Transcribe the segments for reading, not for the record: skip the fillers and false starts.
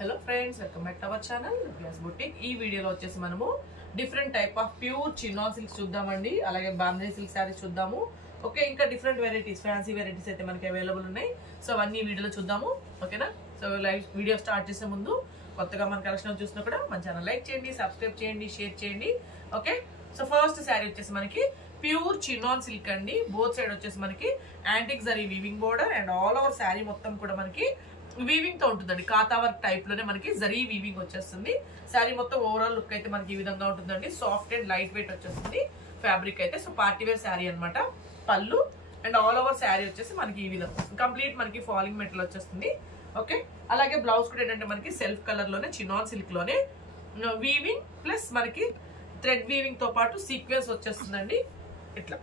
Hello friends, welcome back to our channel Rubia's boutique. ఈ వీడియోలో వచ్చేసి మనము different type of pure chinon silks చూద్దామండి. అలాగే బాంధనీ సిల్క్ శారీస్ చూద్దాము. ఓకే, ఇంకా డిఫరెంట్ వెరైటీస్, ఫ్యాన్సీ వెరైటీస్ అయితే మనకి అవైలబుల్ ఉన్నాయి. సో అవన్నీ వీడియోలో చూద్దాము. ఓకేనా? సో వీడియో స్టార్ట్ చేసే ముందు కొత్తగా మన కలెక్షన్ చూసినా కూడా మన ఛానల్ లైక్ చేయండి, సబ్స్క్రైబ్ చేయండి, షేర్ చేయండి. ఓకే, సో ఫస్ట్ శారీ వచ్చేసి మనకి ప్యూర్ చినాన్ సిల్క్ అండి. బోత్ సైడ్ వచ్చేసి మనకి antique zari weaving border and all over sari మొత్తం కూడా మనకి వీవింగ్ తో ఉంటుందండి. కాతా వర్క్ టైప్ లోనే మనకి జరీ వీవింగ్ వచ్చేస్తుంది. శారీ మొత్తం ఓవరాల్ లుక్ అయితే మనకి ఈ విధంగా ఉంటుందండి. సాఫ్ట్ అండ్ లైట్ వెయిట్ వచ్చేస్తుంది ఫ్యాబ్రిక్ అయితే. సో పార్టీ వేర్ శారీ అనమాట. పళ్ళు అండ్ ఆల్ ఓవర్ శారీ వచ్చేసి మనకి ఈ విధంగా కంప్లీట్ మనకి ఫాలింగ్ మెటీరియల్ వచ్చేస్తుంది. ఓకే, అలాగే బ్లౌజ్ కూడా ఏంటంటే మనకి సెల్ఫ్ కలర్ లోనే చినాన్ సిల్క్ లోనే వీవింగ్ ప్లస్ మనకి థ్రెడ్ వీవింగ్ తో పాటు సీక్వెన్స్ వచ్చేస్తుందండి ఇట్లా.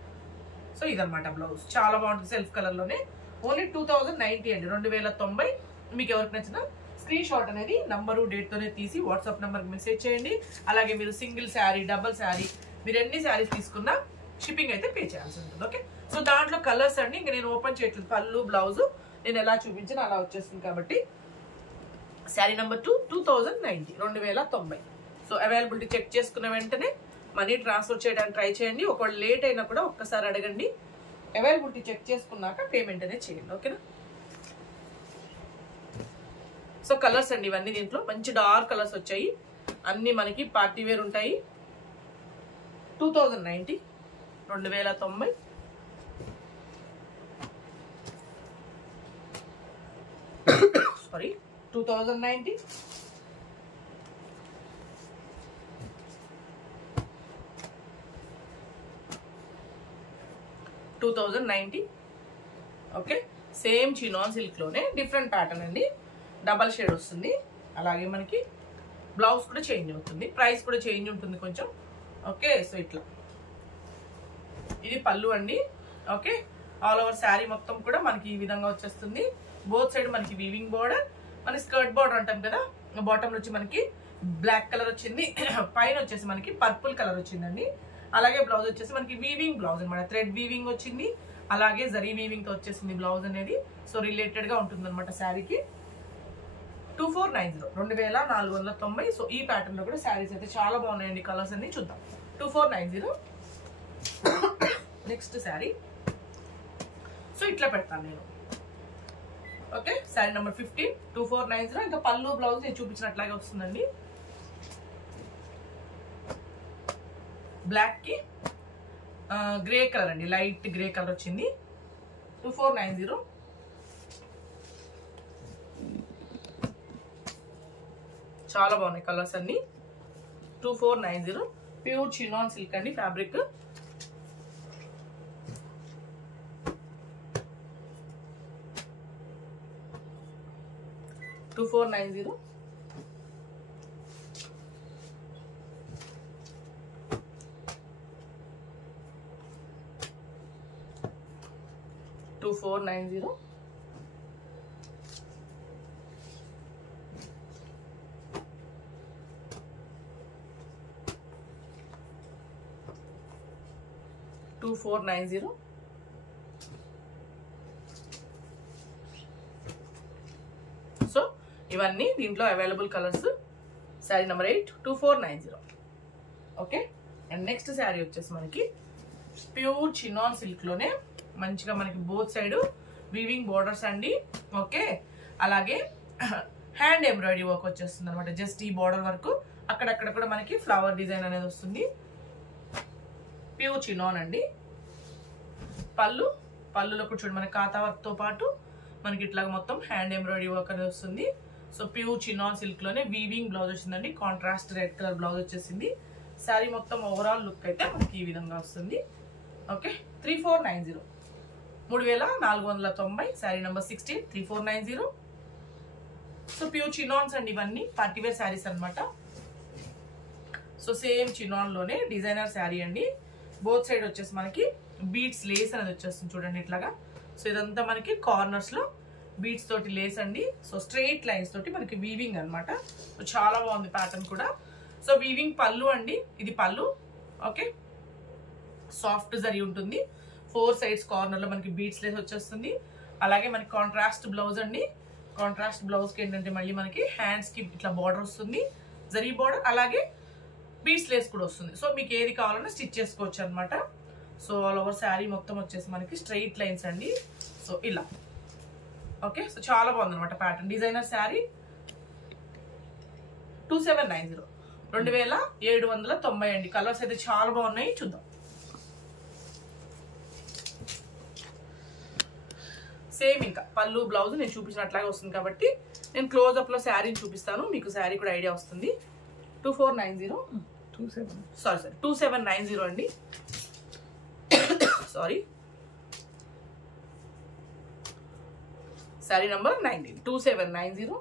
సో ఇదనమాట బ్లౌజ్. చాలా బాగుంటుంది సెల్ఫ్ కలర్ లోనే. ఓన్లీ 2090 అండి, 2090. మీకు ఎవరికి నచ్చిన స్క్రీన్ షాట్ అనేది నంబరు డేట్ తోనే తీసి వాట్సాప్ నెంబర్కి మెసేజ్ చేయండి. అలాగే మీరు సింగిల్ శారీ, డబుల్ శారీ, మీరు ఎన్ని శారీస్ తీసుకున్నా షిప్పింగ్ అయితే పే చేయాల్సి ఉంటుంది. ఓకే, సో దాంట్లో కలర్స్ అండి ఇంకా నేను ఓపెన్ చేయట్లేదు. పళ్ళు బ్లౌజ్ నేను ఎలా చూపించిన అలా వచ్చేస్తుంది కాబట్టి sari number 2090, 2090. So availability check చేసుకున్న వెంటనే మనీ ట్రాన్స్ఫర్ చేయడానికి ట్రై చేయండి. ఒకవేళ లేట్ అయినా కూడా ఒక్కసారి అడగండి. అవైలబిలిటీ చెక్ చేసుకున్నాక పేమెంట్ అనేది చేయండి. ఓకేనా? సో కలర్స్ అండి ఇవన్నీ. దీంట్లో మంచి డార్క్ కలర్స్ వచ్చాయి. అన్ని మనకి పార్టీ వేర్ ఉంటాయి. 2090, 2090. Sorry, 2090. Okay, same chinon silk లోనే డిఫరెంట్ ప్యాటర్న్ అండి. డబల్ షేడ్ వస్తుంది. అలాగే మనకి బ్లౌజ్ కూడా చేంజ్ అవుతుంది, ప్రైస్ కూడా చేంజ్ ఉంటుంది కొంచెం. ఓకే, సో ఇట్లా ఇది పళ్ళు అండి. ఓకే, ఆల్ ఓవర్ శారీ మొత్తం కూడా మనకి ఈ విధంగా వచ్చేస్తుంది. బోత్ సైడ్ మనకి వీవింగ్ బోర్డర్, మన స్కర్ట్ బోర్డర్ అంటాం కదా. బాటమ్ వచ్చి మనకి బ్లాక్ కలర్ వచ్చింది, పైన వచ్చేసి మనకి పర్పుల్ కలర్ వచ్చిందండి. అలాగే బ్లౌజ్ వచ్చేసి మనకి వీవింగ్ బ్లౌజ్ అనమాట. థ్రెడ్ వీవింగ్ వచ్చింది, అలాగే జరీ వీవింగ్ తో వచ్చేసింది బ్లౌజ్ అనేది. సో రిలేటెడ్ గా ఉంటుంది అనమాట శారీకి. 2490, 2490. సో ఈ ప్యాటర్న్ లో కూడా శారీస్ అయితే చాలా బాగున్నాయండి. కలర్స్ అన్ని చూద్దాం. 2490. నెక్స్ట్ శారీ సో ఇట్లా పెడతాను నేను. Okay, sari number 15, 2490. ఇంకా పళ్ళు బ్లౌజ్ నేను చూపించినట్లాగే వస్తుందండి. బ్లాక్ కి గ్రే కలర్ అండి, లైట్ గ్రే కలర్ వచ్చింది. 2490. చాలా బాగున్నాయి కలర్స్ అన్ని. 2490 ప్యూర్ చినాన్ సిల్క్ అండి ఫ్యాబ్రిక్. $2490. $2490. $2490. సో ఇవన్నీ దీంట్లో available colours. Sari number 8, 2490. Okay, and next sari వచ్చేసి మనకి ప్యూర్ చినాన్ సిల్క్ లోనే మంచిగా మనకి బోత్ సైడ్ వీవింగ్ బోర్డర్స్ అండి. ఓకే, అలాగే హ్యాండ్ ఎంబ్రాయిడరీ వర్క్ వచ్చేస్తుంది అనమాట. జస్ట్ ఈ బోర్డర్ వర్క్ అక్కడక్కడ కూడా మనకి ఫ్లవర్ డిజైన్ అనేది వస్తుంది. ప్యూర్ చినాన్ అండి. పళ్ళులో కూడా చూడండి మనకి కాతా వర్క్ తో పాటు మనకి ఇట్లా మొత్తం హ్యాండ్ ఎంబ్రాయిడరీ వర్క్ అనేది వస్తుంది. సో ప్యూర్ చినాన్ సిల్క్ లోనే వీవింగ్ బ్లౌజ్ వచ్చిందండి. కాంట్రాస్ట్ రెడ్ కలర్ బ్లౌజ్ వచ్చేసింది. శారీ మొత్తం ఓవరాల్ లుక్ అయితే మనకి ఈ విధంగా వస్తుంది. Okay, 3490, 3490. Sari number 16, 3490. So pure చినాన్స్ అండి ఇవన్నీ. పార్టీవేర్ శారీస్ అనమాట. సో సేమ్ చినాన్ లోనే డిజైనర్ శారీ అండి. బోత్ సైడ్ వచ్చేసి మనకి బీడ్స్ లేస్ అనేది వచ్చేస్తుంది చూడండి ఇట్లాగా. సో ఇదంతా మనకి కార్నర్స్ లో బీడ్స్ తోటి లేస్ అండి. సో స్ట్రెయిట్ లైన్స్ తోటి మనకి వీవింగ్ అనమాట. సో చాలా బాగుంది ప్యాటర్న్ కూడా. సో వీవింగ్ పళ్ళు అండి, ఇది పళ్ళు. ఓకే, సాఫ్ట్ జరీ ఉంటుంది. 4 సైడ్స్ కార్నర్ లో మనకి బీడ్స్ లేస్ వచ్చేస్తుంది. అలాగే మనకి కాంట్రాస్ట్ బ్లౌజ్ అండి. కాంట్రాస్ట్ బ్లౌజ్కి ఏంటంటే మళ్ళీ మనకి హ్యాండ్స్కి ఇట్లా బార్డర్ వస్తుంది, జరీ బార్డర్, అలాగే బీడ్స్ లేస్ కూడా వస్తుంది. సో మీకు ఏది కావాలన్నా స్టిచ్ చేసుకోవచ్చు అనమాట. సో ఆల్ ఓవర్ శారీ మొత్తం వచ్చేసి మనకి స్ట్రైట్ లైన్స్ అండి. సో ఇలా ఓకే. సో చాలా బాగుంది అనమాట ప్యాటర్న్. డిజైనర్ శారీ 2790, 2790 అండి. కలర్స్ అయితే చాలా బాగున్నాయి, చూద్దాం. సేమ్ ఇంకా పళ్ళు బ్లౌజ్ నేను చూపించినట్లాగే వస్తుంది కాబట్టి నేను క్లోజ్అప్ లో శారీని చూపిస్తాను, మీకు శారీ కూడా ఐడియా వస్తుంది. 2790 అండి. Sorry, sari number 19, 2790.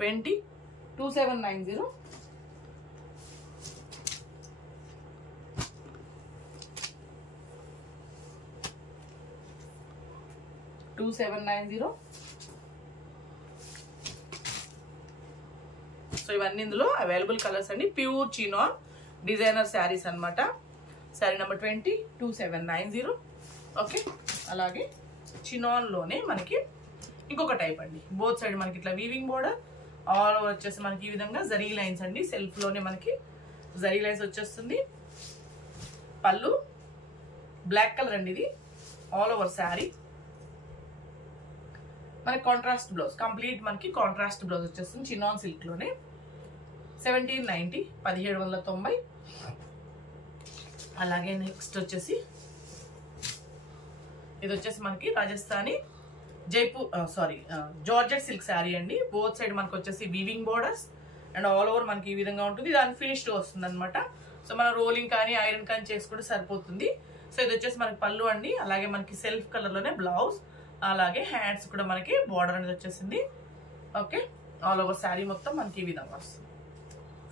$20, 2790. $2790. సో ఇవన్నీ ఇందులో అవైలబుల్ కలర్స్ అండి. ప్యూర్ చినాన్ డిజైనర్ శారీస్ అనమాట. శారీ నెంబర్ 20, 2790. ఓకే. అలాగే చినాన్లోనే మనకి ఇంకొక టైప్ అండి. బోత్ సైడ్ మనకి ఇట్లా వీవింగ్ బోర్డర్, ఆల్ ఓవర్ వచ్చేసి మనకి ఈ విధంగా జరీ లైన్స్ అండి. సెల్ఫ్లోనే మనకి జరీ లైన్స్ వచ్చేస్తుంది. పళ్ళు బ్లాక్ కలర్ అండి. ఇది ఆల్ ఓవర్ శారీ మనకి కాంట్రాస్ట్ బ్లౌజ్, కంప్లీట్ మనకి కాంట్రాస్ట్ బ్లౌజ్ వచ్చేస్తుంది చినాన్ సిల్క్ లోనే. 1790, 1790. అలాగే నెక్స్ట్ వచ్చేసి ఇది వచ్చేసి మనకి రాజస్థానీ జైపూర్ జార్జెట్ సిల్క్ శారీ అండి. బోత్ సైడ్ మనకి వచ్చేసి weaving borders and all over మనకి ఈ విధంగా ఉంటుంది. ఇది అన్ఫినిష్డ్ వస్తుంది అనమాట. సో మనం రోలింగ్ కానీ ఐరన్ కానీ చేసుకుంటే సరిపోతుంది. సో ఇది వచ్చేసి మనకి పళ్ళు అండి. అలాగే మనకి సెల్ఫ్ కలర్ లోనే బ్లౌజ్, అలాగే హ్యాండ్స్ కూడా మనకి బార్డర్ అనేది వచ్చేసింది. ఓకే. ఆల్ ఓవర్ శారీ మొత్తం మనకి ఈ విధంగా వస్తుంది.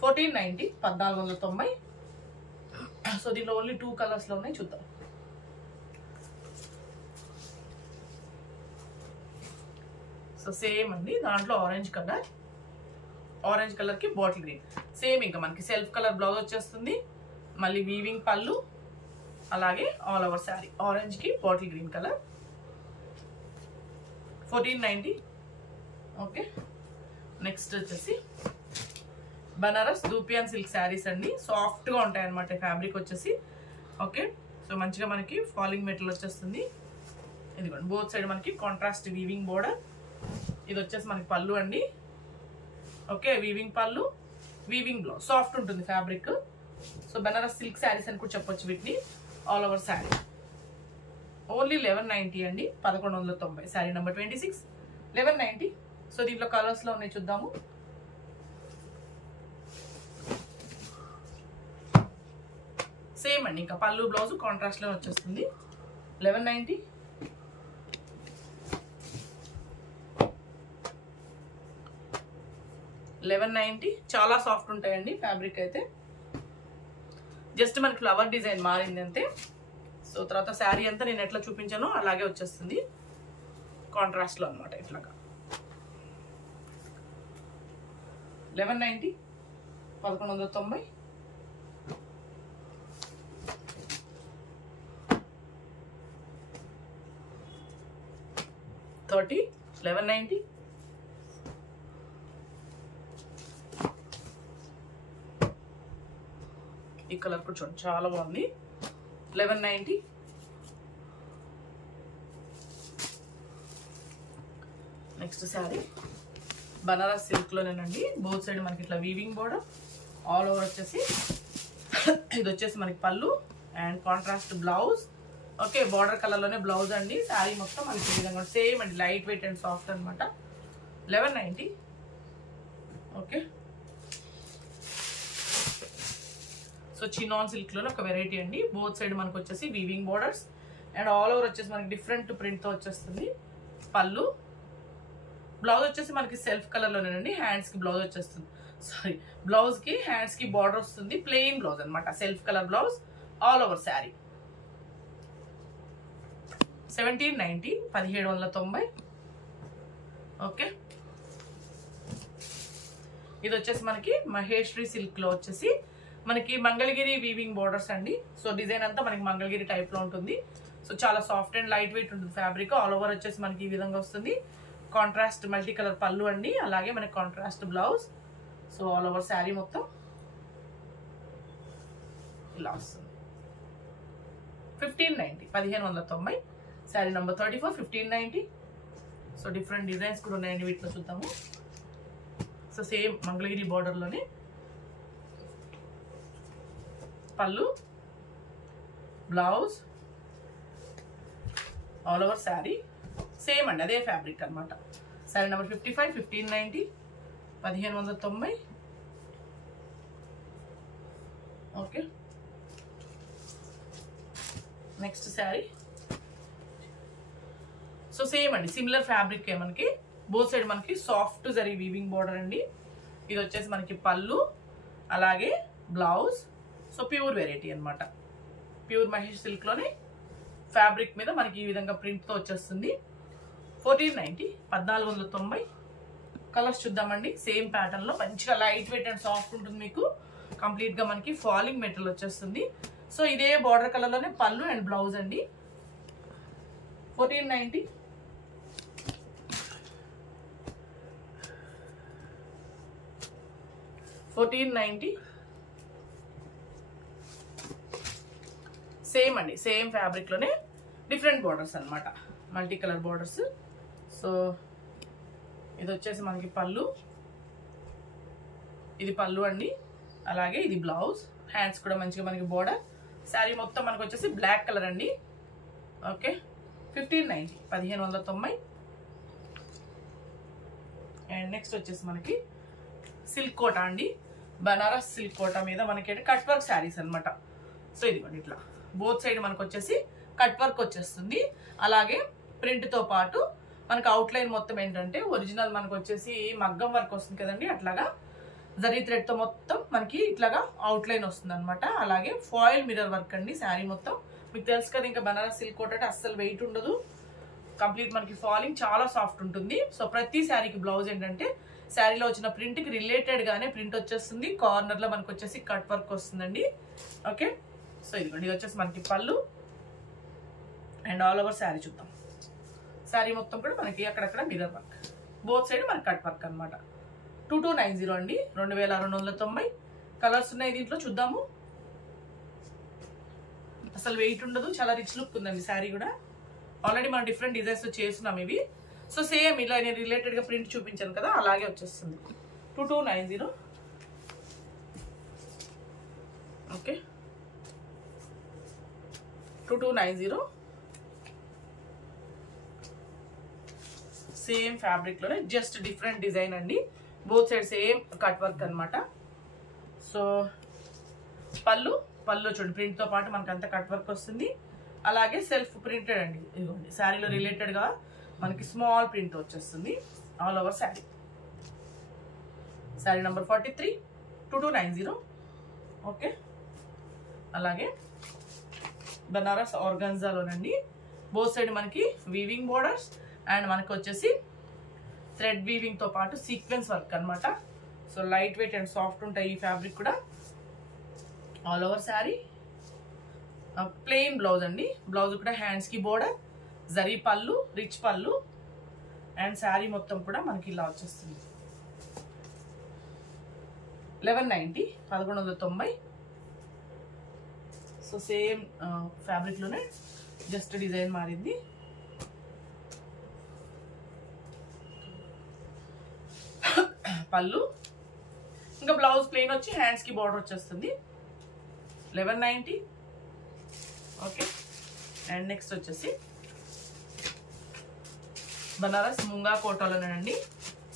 1490, 1490. సో దీనిలో ఓన్లీ 2 కలర్స్ లో ఉన్నాయి, చూద్దాం. సో సేమ్ అండి, దాంట్లో ఆరెంజ్ కలర్ కి బాటిల్ గ్రీన్. సేమ్ ఇంకా మనకి సెల్ఫ్ కలర్ బ్లౌజ్ వచ్చేస్తుంది, మళ్ళీ వీవింగ్ పళ్ళు, అలాగే ఆల్ ఓవర్ శారీ ఆరెంజ్ కి bottle green colour. 1490. Okay. Next వచ్చేసి బనారస్ దూపియాన్ సిల్క్ శారీస్ అండి. సాఫ్ట్ గా ఉంటాయి అనమాట ఫ్యాబ్రిక్ వచ్చేసి. ఓకే. సో మంచిగా మనకి ఫాలింగ్ మెటీరియల్ వచ్చేస్తుంది. ఇదిగోండి బోత్ సైడ్ మనకి కాంట్రాస్ట్ వీవింగ్ బోర్డర్. ఇది వచ్చేసి మనకి పళ్ళు అండి. ఓకే. వీవింగ్ పళ్ళు, వీవింగ్ బ్లౌజ్, సాఫ్ట్ ఉంటుంది fabric. So Banaras silk saris అని కూడా చెప్పొచ్చు వీటిని. ఆల్ ఓవర్ శారీ ఓన్లీ 1190 అండి, 1190. శారీ నెంబర్ 26, 1190. సో దీంట్లో కలర్స్ లో ఉన్నాయి, చూద్దాము. సేమ్ అండి, ఇంకా పళ్ళు బ్లౌజ్ కాంట్రాస్ట్ లో వచ్చేస్తుంది. 1190. చాలా సాఫ్ట్ ఉంటాయండి ఫ్యాబ్రిక్ అయితే. జస్ట్ మనకి ఫ్లవర్ డిజైన్ మారింది అంతే. సో తర్వాత శారీ అంతా నేను ఎట్లా చూపించానో అలాగే వచ్చేస్తుంది కాంట్రాస్ట్ లో అనమాట. ఇట్లాగా 1190, 1190. $30, 1190. ఈ కలర్ కూడా చూడండి చాలా బాగుంది. 1190. నెక్స్ట్ శారీ బనారస్ సిల్క్ లోనేనండి. బోత్ సైడ్ మనకి ఇట్లా వీవింగ్ బోర్డర్, ఆల్ ఓవర్ వచ్చేసి ఇది వచ్చేసి మనకి పళ్ళు and contrast blouse. Okay. Border colour లోనే బ్లౌజ్ అండి. శారీ మొత్తం మనకి ఈ విధంగా సేమ్ అండి, లైట్ వెయిట్ అండ్ సాఫ్ట్ అనమాట. 1190. ఓకే. సో చినాన్ సిల్క్ లో ఒక వెరైటీ అండి. బోత్ సైడ్ మనకు వచ్చేసి weaving borders and all over వచ్చేసి మనకి డిఫరెంట్ ప్రింట్ తో వచ్చేస్తుంది. పళ్ళు బ్లౌజ్ వచ్చేసి మనకి సెల్ఫ్ కలర్ లోనేనండి. హ్యాండ్స్ కి బ్లౌజ్ వచ్చేస్తుంది, బ్లౌజ్ కి హ్యాండ్స్ కి బార్డర్ వస్తుంది. ప్లెయిన్ బ్లౌజ్ అనమాట, self colour blouse, all over sari. 1790, 1790. Okay. ఇది వచ్చేసి మనకి మహేశ్వరి సిల్క్ లో వచ్చేసి మనకి మంగళగిరి వీవింగ్ బోర్డర్స్ అండి. సో డిజైన్ అంతా మనకి మంగళగిరి టైప్ లో ఉంటుంది. సో చాలా సాఫ్ట్ అండ్ లైట్ వెయిట్ ఉంటుంది ఫ్యాబ్రిక్. ఆల్ ఓవర్ వచ్చేసి మనకి ఈ విధంగా వస్తుంది. కాంట్రాస్ట్ మల్టీ కలర్ పళ్ళు అండి, అలాగే మనకి contrast blouse. So all over sari మొత్తం ఇలా వస్తుంది. 1590 1590 sari number 34 1590. So different designs కూడా ఉన్నాయండి, వీటిలో చూద్దాము. సో సేమ్ మంగళగిరి బార్డర్ లోనే పళ్ళు, blouse, all over sari same అండి, అదే ఫ్యాబ్రిక్ అనమాట. Sari number 55 1590 1590. Okay, next sari. So same అండి, సిమిలర్ ఫ్యాబ్రిక్ మనకి బోత్ సైడ్ మనకి సాఫ్ట్ జరీ వీవింగ్ బోర్డర్ అండి. ఇది వచ్చేసి మనకి పళ్ళు, అలాగే బ్లౌజ్. సో ప్యూర్ వెరైటీ అనమాట. ప్యూర్ మహేష్ సిల్క్ లోనే ఫ్యాబ్రిక్ మీద మనకి ఈ విధంగా ప్రింట్ తో వచ్చేస్తుంది. 1490 1490. కలర్స్ చూద్దామండి. సేమ్ ప్యాటర్న్ లో మంచిగా లైట్ వెయిట్ అండ్ సాఫ్ట్ ఉంటుంది. మీకు కంప్లీట్ గా మనకి ఫాలింగ్ మెటీరియల్ వచ్చేస్తుంది. సో ఇదే బార్డర్ కలర్ లోనే పళ్ళు అండ్ బ్లౌజ్ అండి. 1490. సేమ్ అండి, సేమ్ ఫ్యాబ్రిక్ లోనే డిఫరెంట్ బార్డర్స్ అనమాట, మల్టీ కలర్ బార్డర్స్. సో ఇది వచ్చేసి మనకి పళ్ళు, ఇది పళ్ళు అండి, అలాగే ఇది బ్లౌజ్. హ్యాండ్స్ కూడా మంచిగా మనకి బోర్డర్. శారీ మొత్తం మనకు వచ్చేసి బ్లాక్ కలర్ అండి. ఓకే, 1590 1590. అండ్ నెక్స్ట్ వచ్చేసి మనకి సిల్క్ కోటా అండి, బనారస్ సిల్క్ కోటా మీద మనకి కట్ వర్క్ శారీస్ అనమాట. సో ఇదిగోండి ఇట్లా బోత్ సైడ్ మనకు వచ్చేసి కట్ వర్క్ వచ్చేస్తుంది. అలాగే ప్రింట్ తో పాటు మనకు అవుట్ లైన్ మొత్తం ఏంటంటే ఒరిజినల్ మనకు వచ్చేసి మగ్గం వర్క్ వస్తుంది కదండి, అట్లాగా జరీ థ్రెడ్ తో మొత్తం మనకి ఇట్లాగా అవుట్ లైన్ వస్తుంది అనమాట. అలాగే ఫాయిల్ మిర్రర్ వర్క్ అండి శారీ మొత్తం. మీకు తెలుసు కదా, ఇంకా బనారస్ సిల్క్ కోట అంటే అస్సలు వెయిట్ ఉండదు, కంప్లీట్ మనకి ఫాలింగ్ చాలా సాఫ్ట్ ఉంటుంది. సో ప్రతి శారీకి బ్లౌజ్ ఏంటంటే శారీలో వచ్చిన ప్రింట్ కి రిలేటెడ్ గానే ప్రింట్ వచ్చేస్తుంది. కార్నర్ లో మనకు వచ్చేసి కట్ వర్క్ వస్తుందండి. ఓకే, సో ఇదిగోండి, ఇది వచ్చేసి మనకి పళ్ళు అండ్ ఆల్ ఓవర్ శారీ చూద్దాం. శారీ మొత్తం కూడా మనకి అక్కడక్కడ మిర్రర్ వర్క్, బోత్ సైడ్ మనకి కట్ వర్క్ అనమాట. 2290 అండి, 2290. కలర్స్ ఉన్నాయి దీంట్లో, చూద్దాము. అసలు వెయిట్ ఉండదు, చాలా రిచ్ లుక్ ఉందండి శారీ కూడా. ఆల్రెడీ మనం డిఫరెంట్ డిజైన్స్ చేస్తున్నాం ఇవి. సో సేమ్ ఇలా నేను రిలేటెడ్ గా ప్రింట్ చూపించాను కదా, అలాగే వచ్చేస్తుంది. 2290. ఓకే, 2290. సేమ్ ఫ్యాబ్రిక్ లోనే జస్ట్ డిఫరెంట్ డిజైన్ అండి, both side same cut work అనమాట. సో పళ్ళు చూడండి, ప్రింట్ తో పాటు మనకి అంత కట్ వర్క్ వస్తుంది. అలాగే సెల్ఫ్ ప్రింటెడ్ అండి, ఇదిగోండి శారీలో రిలేటెడ్ గా మనకి స్మాల్ ప్రింట్ వచ్చేస్తుంది all over sari. Sari number 43 2290. Okay, అలాగే బనారస్ ఆర్గాన్జాలోనండి, బోత్ సైడ్ మనకి వీవింగ్ బోర్డర్స్ అండ్ మనకి వచ్చేసి థ్రెడ్ వీవింగ్ తో పాటు సీక్వెన్స్ వర్క్ అనమాట. So light weight and soft ఉంటాయి ఈ ఫ్యాబ్రిక్ కూడా. All over sari plain blouse అండి, బ్లౌజ్ కూడా హ్యాండ్స్ కి బోర్డర్, జరీ పళ్ళు, రిచ్ పళ్ళు అండ్ శారీ మొత్తం కూడా మనకి ఇలా వచ్చేస్తుంది. 1190 1190. సో సేమ్ ఫ్యాబ్రిక్ లోనే జస్ట్ డిజైన్ మారింది. పళ్ళు ఇంకా బ్లౌజ్ ప్లెయిన్ వచ్చి హ్యాండ్స్ కి బార్డర్ వచ్చేస్తుంది. 1190. ఓకే, అండ్ నెక్స్ట్ వచ్చేసి బనారస్ ముంగా కోటాలోనండి.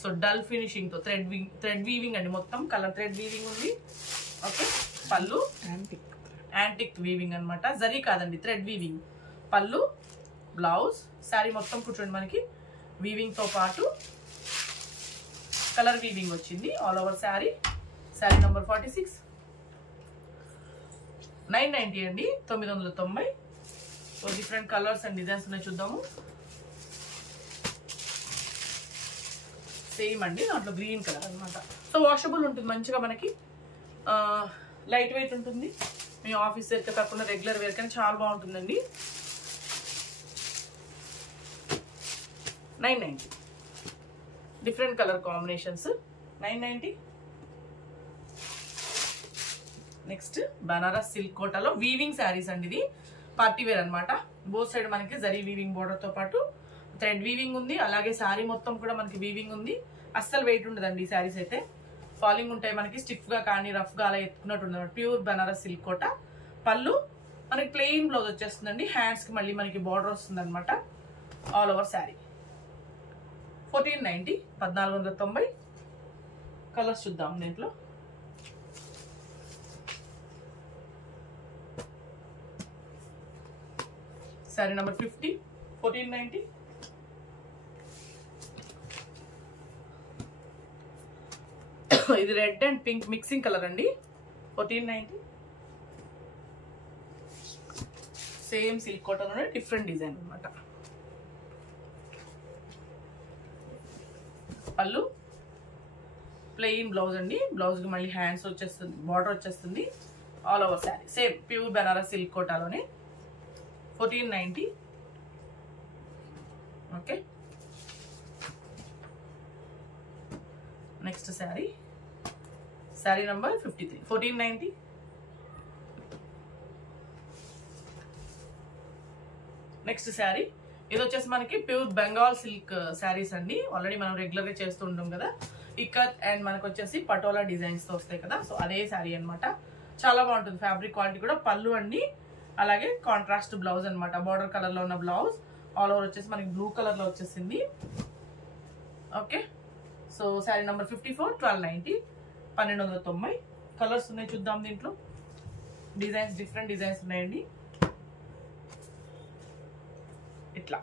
సో డల్ ఫినిషింగ్ తో థ్రెడ్ వీవింగ్ అండి, మొత్తం కలర్ థ్రెడ్ వీవింగ్ ఉంది. ఓకే, పళ్ళు యాంటిక్ వీవింగ్ అనమాట, జరీ కాదండి థ్రెడ్ వీవింగ్. పళ్ళు, బ్లౌజ్, శారీ మొత్తం కూర్చోండి మనకి వీవింగ్ తో పాటు కలర్ వీవింగ్ వచ్చింది all over sari. Sari number 46 990 అండి, 990. So different colours and designs ఉన్నాయి, చూద్దాము. సేమ్ అండి, దాంట్లో గ్రీన్ కలర్ అనమాట. సో వాషబుల్ ఉంటుంది మంచిగా మనకి, లైట్ వెయిట్ ఉంటుంది, మీ ఆఫీస్ వేర్కి కాకుండా రెగ్యులర్ వేర్ కానీ చాలా బాగుంటుందండి. 990 different colour combinations 990. Next Banaras silk కోటాలో వీవింగ్ శారీస్ అండి. ఇది పార్టీ వేర్ అనమాట. బోత్ సైడ్ మనకి జరీ వీవింగ్ బోర్డర్ తో పాటు థ్రెడ్ వీవింగ్ ఉంది. అలాగే శారీ మొత్తం కూడా మనకి వీవింగ్ ఉంది. అస్సలు వెయిట్ ఉండదండి ఈ శారీస్ అయితే. ఫాలింగ్ ఉంటాయి మనకి, స్టిఫ్ గా కానీ రఫ్ గా అలా ఎత్తుకున్నట్టు ఉండదు. ప్యూర్ బనారస్ సిల్క్ కోట. పళ్ళు మనకి ప్లెయిన్ బ్లౌజ్ వచ్చేస్తుందండి. హ్యాండ్స్ కి మళ్ళీ మనకి బార్డర్ వస్తుంది అనమాట. All over sari 1490 1490. కలర్స్ చూద్దాం దీంట్లో. శారీ నెంబర్ 50 1490. ఇది red and pink mixing colour అండి. 1490. సేమ్ సిల్క్ కాటన్ లోనే డిఫరెంట్ డిజైన్ అనమాట. పళ్ళు ప్లెయిన్ బ్లౌజ్ అండి. బ్లౌజ్ కి మళ్ళీ హ్యాండ్స్ వచ్చేస్తుంది, బార్డర్ వచ్చేస్తుంది. All over sari same pure Banaras silk కోటాలోనే 1490. Okay, next sari number 53 1490. Next sari ఇది వచ్చేసి మనకి ప్యూర్ బెంగాల్ సిల్క్ శారీస్ అండి. ఆల్రెడీ మనం రెగ్యులర్ గా చేస్తూ ఉంటాం కదా. ఇక్కత్ అండ్ మనకు వచ్చేసి పటోలా డిజైన్స్ తో వస్తాయి కదా. సో అదే శారీ అనమాట. చాలా బాగుంటుంది. ఫ్యాబ్రిక్ క్వాలిటీ కూడా. పళ్ళు అండి, అలాగే కాంట్రాస్ట్ బ్లౌజ్ అనమాట. బార్డర్ కలర్ లో ఉన్న బ్లౌజ్. ఆల్ ఓవర్ వచ్చేసి మనకి బ్లూ కలర్ లో వచ్చేసింది. Okay, so sari number 54 1290 1290. Colours ఉన్నాయి చూద్దాం దీంట్లో. డిజైన్స్ డిఫరెంట్ డిజైన్స్ ఉన్నాయండి. ఇట్లా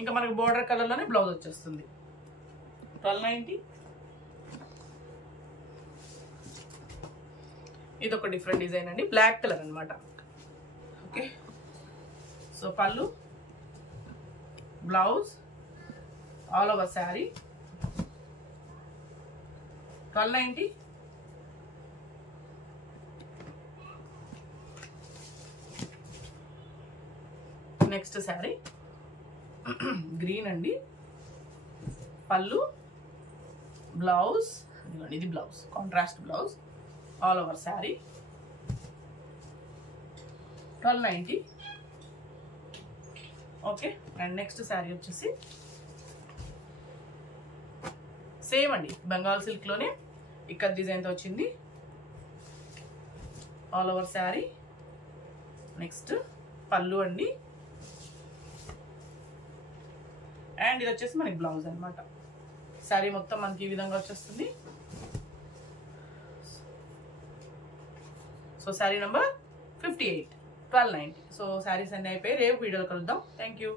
ఇంకా మనకి బోర్డర్ కలర్ లోనే బ్లౌజ్ వచ్చేస్తుంది. 1290. ఇది ఒక డిఫరెంట్ డిజైన్ అండి, బ్లాక్ కలర్ అనమాట. ఓకే, సో పళ్ళు blouse all over sari 1290. Next sari green అండి. పళ్ళు బ్లౌజ్, ఇది blouse contrast blouse. All over sari 1290. Okay, and next sari వచ్చేసి సేమ్ అండి, బెంగాల్ సిల్క్ లోనే ఇక్కడ డిజైన్ తో వచ్చింది. All over sari. నెక్స్ట్ పళ్ళు అండి, అండ్ ఇది వచ్చేసి మనకి బ్లౌజ్ అనమాట. శారీ మొత్తం మనకి ఈ విధంగా వచ్చేస్తుంది. So sari number 58 1290. So saris అన్ని అయిపోయి రేపు వీడియోలో కలుద్దాం. Thank you.